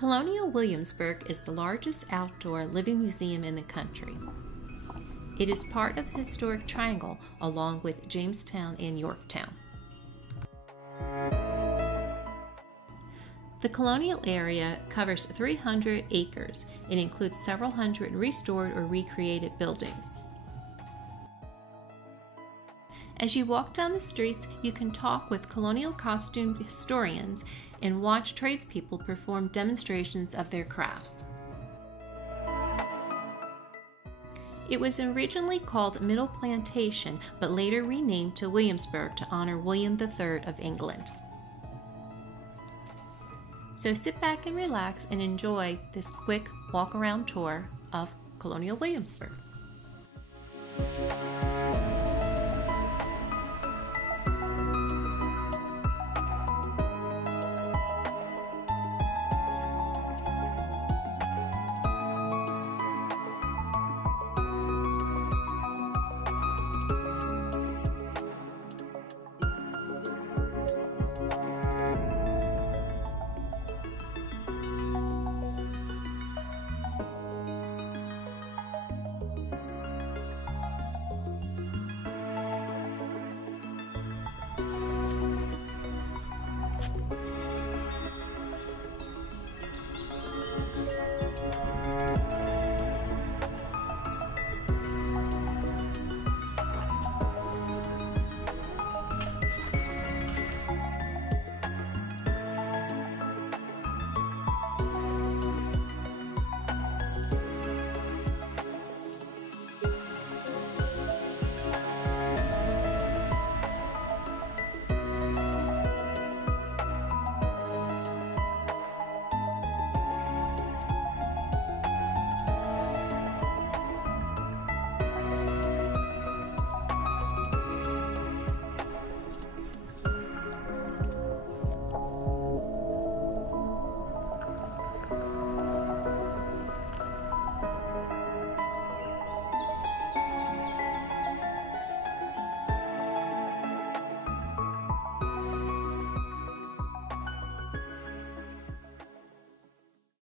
Colonial Williamsburg is the largest outdoor living museum in the country. It is part of the historic triangle along with Jamestown and Yorktown. The colonial area covers 300 acres and includes several hundred restored or recreated buildings. As you walk down the streets, you can talk with colonial costume historians and watch tradespeople perform demonstrations of their crafts. It was originally called Middle Plantation, but later renamed to Williamsburg to honor William III of England. So sit back and relax and enjoy this quick walk-around tour of Colonial Williamsburg.